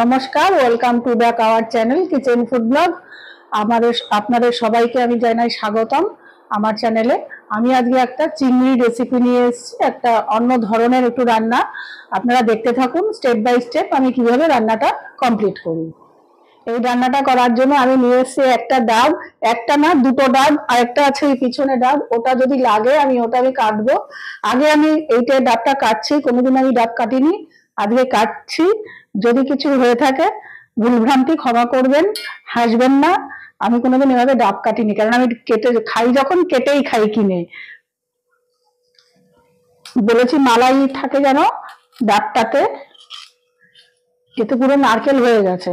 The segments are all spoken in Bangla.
নমস্কার, welcome to back our channel kitchen food blog. আপনাদের সবাইকে আমি জানাই স্বাগতম আমার চ্যানেলে। আমি আজকে একটা চিংড়ি রেসিপি নিয়ে এসেছি, একটা অন্য ধরনের একটু রান্না। আপনারা দেখতে থাকুন স্টেপ বাই স্টেপ আমি কিভাবে রান্নাটা কমপ্লিট করি। এই রান্নাটা করার জন্য আমি নিয়ে এসেছি একটা ডাব, একটা না দুটো ডাব, আর একটা আছে ওই পিছনে ডাব, ওটা যদি লাগে ওটা আমি কাটবো। আগে আমি এইটা ডাবটা কাটছি, কোনোদিন আমি ডাব কাটিনি, আজকে কাটছি। যদি কিছু হয়ে থাকে ভুলভ্রান্তি ক্ষমা করবেন, হাসবেন না। আমি কোনোদিন এভাবে ডাব কাটিনি, কারণ আমি কেটে খাই, যখন কেটেই খাই কিনে। বলেছি মালাই থাকে যেন ডাবটাতে, এতে পুরো নারকেল হয়ে গেছে।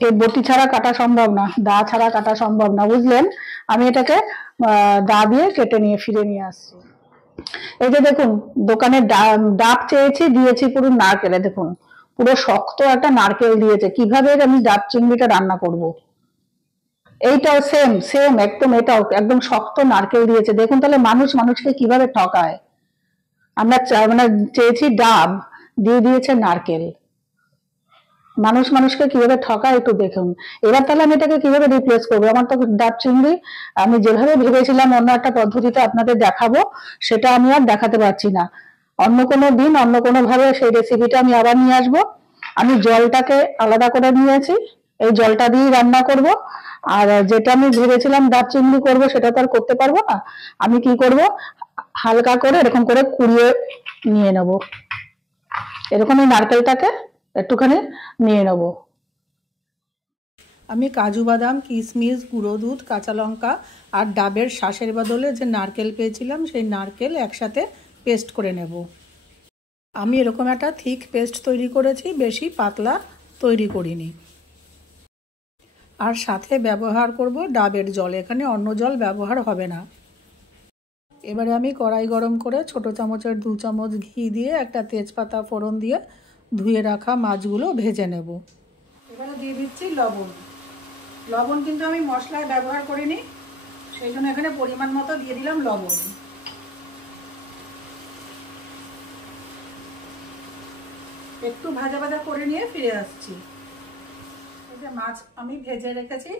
এই বটি ছাড়া কাটা সম্ভব না, দা ছাড়া কাটা সম্ভব না, বুঝলেন। আমি এটাকে দা দিয়ে কেটে নিয়ে ফিরে নিয়ে আসছি। এই যে দেখুন, দোকানে ডাব চেয়েছি, দিয়েছি পুরো নারকেলে। দেখুন পুরো শক্ত একটা নারকেল দিয়েছে। কিভাবে আমি ডাব চিংড়িটা রান্না করব? এইটাও সেম সেম একদম, এটাও একদম শক্ত নারকেল দিয়েছে। দেখুন তাহলে মানুষ মানুষকে কিভাবে ঠকায়। আমরা মানে চেয়েছি ডাব, দিয়ে দিয়েছে নারকেল। মানুষ মানুষকে কিভাবে ঠকায় একটু দেখুন। এবার তাহলে আমি এটাকে কিভাবে রিপ্লেস করবো? আমার তো ডাব চিংড়ি আমি যেভাবে ভেবেছিলাম অন্য একটা পদ্ধতিতে আপনাদের দেখাবো, সেটা আমি আর দেখাতে পারছি না। অন্য কোনো দিন অন্য কোনো ভাবে সেই রেসিপিটা আমি আবার নিয়ে আসবো। আমি জলটাকে আলাদা করে নিয়েছি, এই জলটা দিয়েই রান্না করব। আর যেটা আমি ভেবেছিলাম ডাব চিংড়ি করবো, সেটা তো আর করতে পারবো না। আমি কি করব, হালকা করে এরকম করে কুড়িয়ে নিয়ে নেব। এরকম এই নারকেলটাকে একটুখানি নিয়ে নেব। আমি কাজু বাদাম, কিশমিশ, গুঁড়ো দুধ, কাঁচা লঙ্কা আর ডাবের শাঁসের বদলে যে নারকেল পেয়েছিলাম, সেই নারকেল একসাথে পেস্ট করে নেব। আমি এরকম একটা থিক পেস্ট তৈরি করেছি, বেশি পাতলা তৈরি করিনি। আর সাথে ব্যবহার করব ডাবের জল, এখানে অন্য জল ব্যবহার হবে না। এবারে আমি কড়াই গরম করে ছোট চামচের 2 চামচ ঘি দিয়ে একটা তেজপাতা ফোড়ন দিয়ে ধুয়ে রাখা মাছগুলো ভেজে নেব। এবারে দিয়ে দিচ্ছি লবণ। লবণ কিন্তু আমি মশলায় ব্যবহার করিনি, সেই জন্য এখানে পরিমাণ মতো দিয়ে দিলাম লবণ। একটু ভাজা ভাজা করে নিয়ে ফিরে আসছি। এই যে মাছ আমি ভেজে রেখেছি,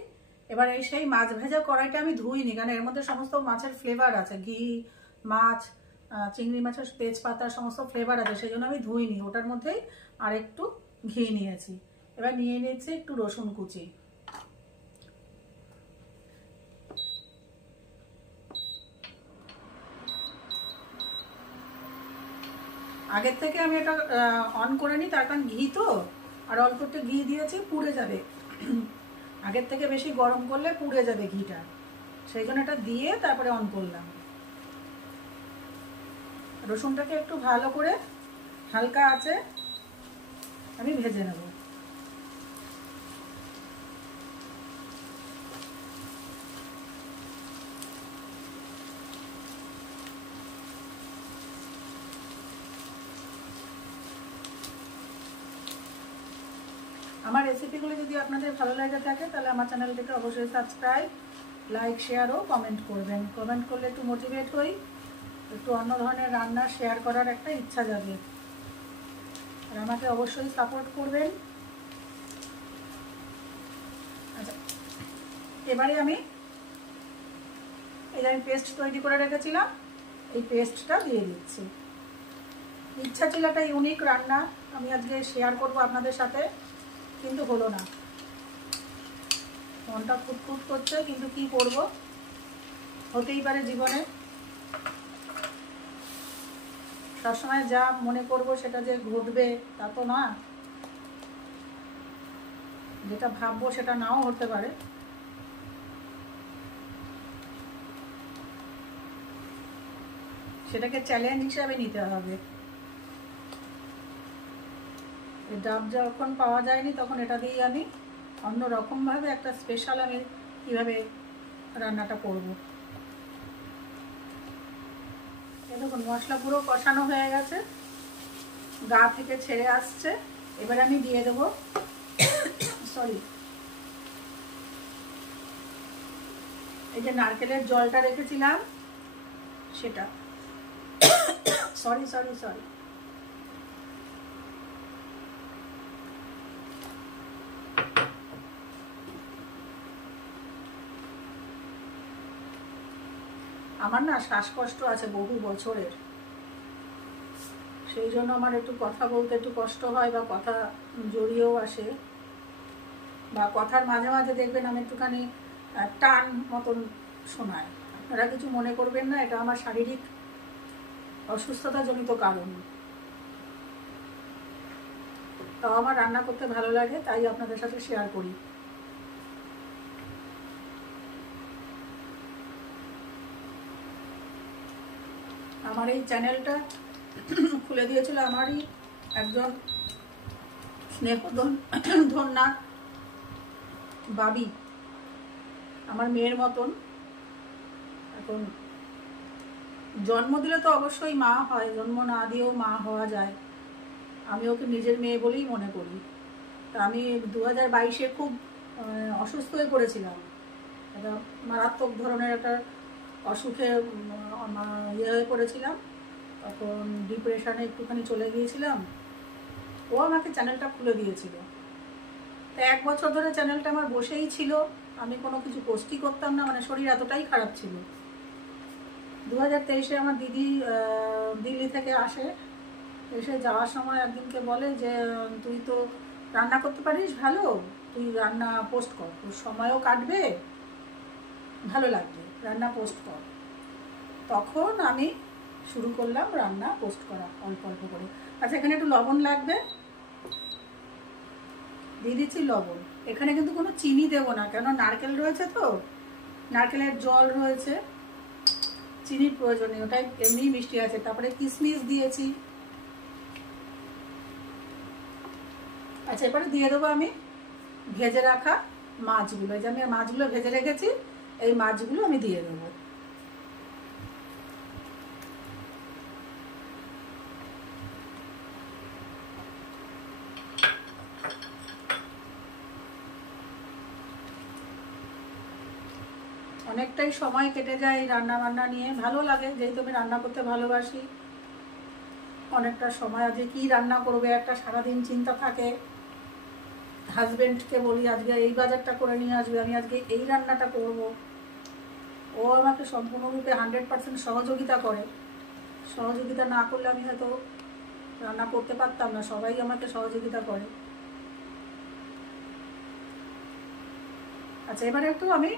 এবার এই সেই মাছ ভেজা কড়াইটা আমি ধুইনি, কারণ এর মধ্যে সমস্ত মাছের ফ্লেভার আছে, ঘি, মাছ, চিংড়ি মাছের তেজপাতা সমস্ত ফ্লেভার আছে, সেই জন্য আমি ধুইনি। ওটার মধ্যেই আর একটু ঘি নিয়েছি। এবার নিয়ে নিচ্ছি একটু রসুন কুচি। আগের থেকে আমি এটা অন করে নিই, তার কারণ ঘি তো, আর অল্প একটু ঘি দিয়েছি, পুড়ে যাবে। আগের থেকে বেশি গরম করলে পুড়ে যাবে ঘিটা, সেই জন্য এটা দিয়ে তারপরে অন করলাম। রসুনটাকে একটু ভালো করে হালকা আছে আমি ভেজে নেব। আমার রেসিপিগুলো যদি আপনাদের ভালো লাগে থাকে, তাহলে আমার চ্যানেলটিকে অবশ্যই সাবস্ক্রাইব, লাইক, শেয়ার ও কমেন্ট করবেন। কমেন্ট করলে একটু মোটিভেট হই, একটু অন্য ধরনের রান্না শেয়ার করার একটা ইচ্ছা যাবে। আর আমাকে অবশ্যই সাপোর্ট করবেন। আচ্ছা, এবারে আমি এই যে আমি পেস্ট তৈরি করে রেখেছিলাম, এই পেস্টটা দিয়ে দিচ্ছি। ইচ্ছা ছিল একটা ইউনিক রান্না আমি আজকে শেয়ার করব আপনাদের সাথে, কিন্তু হলো না। মনটা খুঁতখুত করছে, কিন্তু কি করব, হতেই পারে জীবনে। সবসময় যা মনে করব সেটা যে ঘটবে তা তো না, যেটা ভাববো সেটা নাও হতে পারে। সেটাকে চ্যালেঞ্জ হিসাবে নিতে হবে। ডাব যখন পাওয়া যায়নি, তখন এটা দিয়ে আমি অন্য রকমভাবে একটা স্পেশাল আমি কীভাবে রান্নাটা করব। দেখুন মশলা পুরো কষানো হয়ে গেছে, গা থেকে ছেড়ে আসছে। এবার আমি দিয়ে দেবো এই যে নারকেলের জলটা রেখেছিলাম সেটা। সরি। আমার না শ্বাসকষ্ট আছে বহু বছরের, সেই জন্য আমার একটু কথা বলতে একটু কষ্ট হয়, বা কথা জড়িয়েও আসে, বা কথার মাঝে মাঝে দেখবেন আমি একটুখানি টান মতন শোনায়। আপনারা কিছু মনে করবেন না, এটা আমার শারীরিক অসুস্থতাজনিত কারণ। তাও আমার রান্না করতে ভালো লাগে, তাই আপনাদের সাথে শেয়ার করি। আমার এই চ্যানেলটা খুলে দিয়েছিল আমারই একজন স্নেহধন্যা বাবি, আমার মেয়ের মতন। এখন জন্ম দিলে তো অবশ্যই মা হয়, জন্ম না দিয়েও মা হওয়া যায়। আমি ওকে নিজের মেয়ে বলেই মনে করি। তা আমি 2022-এ খুব অসুস্থ হয়ে পড়েছিলাম, একটা মারাত্মক ধরনের একটা অসুখে ইয়ে হয়ে পড়েছিলাম, তখন ডিপ্রেশনে একটুখানি চলে গিয়েছিলাম। ও আমাকে চ্যানেলটা খুলে দিয়েছিল। তো 1 বছর ধরে চ্যানেলটা আমার বসেই ছিল, আমি কোনো কিছু পোস্টই করতাম না, মানে শরীর এতটাই খারাপ ছিল। 2023-এ আমার দিদি দিল্লি থেকে আসে, এসে যাওয়ার সময় একদিনকে বলে যে তুই তো রান্না করতে পারিস ভালো, তুই রান্না পোস্ট কর, তোর সময়ও কাটবে, ভালো লাগবে, রান্না পোস্ট কর। তখন আমি শুরু করলাম রান্না পোস্ট করা অল্প অল্প করে। আচ্ছা, এখানে একটু লবণ লাগবে, দিয়ে দিচ্ছি লবণ। এখানে কিন্তু কোনো চিনি দেবো না, কেন নারকেল রয়েছে, তো নারকেলের জল রয়েছে, চিনির প্রয়োজন নেই, ওটাই এমনি মিষ্টি আছে। তারপরে কিশমিশ দিয়েছি। আচ্ছা, এবারে দিয়ে দেবো আমি ভেজে রাখা মাছগুলো। এই যে আমি মাছগুলো ভেজে রেখেছি, এই মাছগুলো আমি দিয়ে দেবো। অনেকটাই সময় কেটে যায় রান্না বান্না নিয়ে, ভালো লাগে, যেহেতু আমি রান্না করতে ভালোবাসি। অনেকটা সময় আজকে কি রান্না করবে একটা সারাদিন চিন্তা থাকে। হাজবেন্ডকে বলি আজকে এই বাজারটা করে নিয়ে আসবে, আমি আজকে এই রান্নাটা করব। ও আমাকে সম্পূর্ণরূপে 100% সহযোগিতা করে। সহযোগিতা না করলে আমি হয়তো রান্না করতে পারতাম না, সবাই আমাকে সহযোগিতা করে। আচ্ছা, এবারে একটু আমি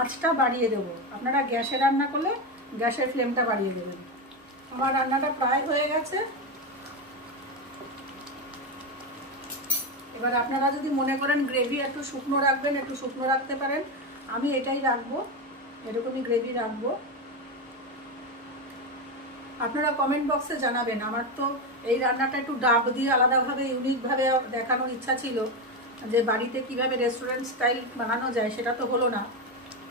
আঁচটা বাড়িয়ে দেবো। আপনারা গ্যাসে রান্না করলে গ্যাসের ফ্লেমটা বাড়িয়ে দেবেন। আমার রান্নাটা প্রায় হয়ে গেছে। এবার আপনারা যদি মনে করেন গ্রেভি একটু শুকনো রাখবেন, একটু শুকনো রাখতে পারেন। আমি এটাই রাখবো, এরকমই গ্রেভি রাখবো। আপনারা কমেন্ট বক্সে জানাবেন। আমার তো এই রান্নাটা একটু ডাব দিয়ে আলাদাভাবে ইউনিকভাবে দেখানোর ইচ্ছা ছিল, যে বাড়িতে কিভাবে রেস্টুরেন্ট স্টাইল বানানো যায়, সেটা তো হলো না।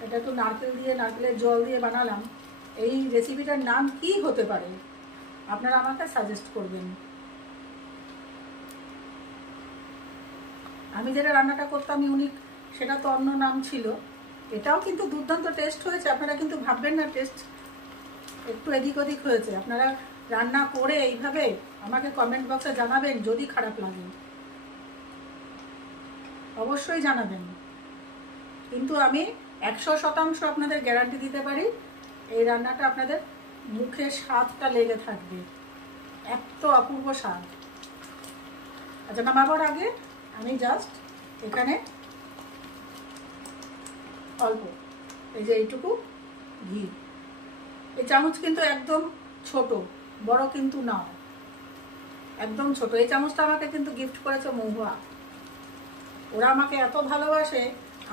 এটা একটু নারকেল দিয়ে, নারকেলের জল দিয়ে বানালাম। এই রেসিপিটার নাম কি হতে পারে আপনারা আমাকে সাজেস্ট করবেন। আমি যেটা রান্নাটা করতাম ইউনিক, সেটা তো অন্য নাম ছিল। এটাও কিন্তু দুর্দান্ত টেস্ট হয়েছে, আপনারা কিন্তু ভাববেন না টেস্ট একটু এদিক ওদিক হয়েছে। আপনারা রান্না করে এইভাবে আমাকে কমেন্ট বক্সে জানাবেন, যদি খারাপ লাগে অবশ্যই জানাবেন। কিন্তু আমি 100% আপনাদের গ্যারান্টি দিতে পারি, এই রান্নাটা আপনাদের মুখে স্বাদটা লেগে থাকবে, এত অপূর্ব স্বাদ। আচ্ছা, নামাবার আগে আমি জাস্ট এখানে অল্প, এই যে এইটুকু ঘি, এই চামচ কিন্তু একদম ছোট, বড় কিন্তু না, একদম ছোট। এই চামচটা আমাকে কিন্তু গিফট করেছে মহুয়া। ওরা আমাকে এত ভালোবাসে,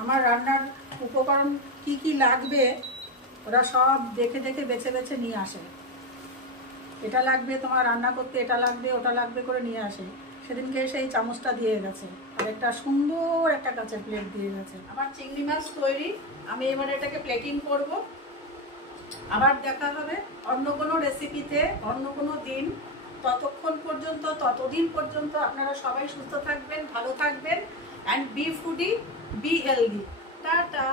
আমার রান্নার উপকরণ কি কি লাগবে ওরা সব দেখে দেখে বেছে বেছে নিয়ে আসে। এটা লাগবে তোমার রান্না করতে, এটা লাগবে, ওটা লাগবে করে নিয়ে আসে। সেদিনকে এসে এই চামচটা দিয়ে গেছে, আর একটা সুন্দর একটা কাঁচের প্লেট দিয়ে গেছে। আমার চিংড়ি মাছ তৈরি, আমি এবারে এটাকে প্লেটিং করব। আবার দেখা হবে অন্য কোনো রেসিপিতে, অন্য কোনো দিন। ততদিন পর্যন্ত আপনারা সবাই সুস্থ থাকবেন, ভালো থাকবেন, and be foodie, be healthy. Tata.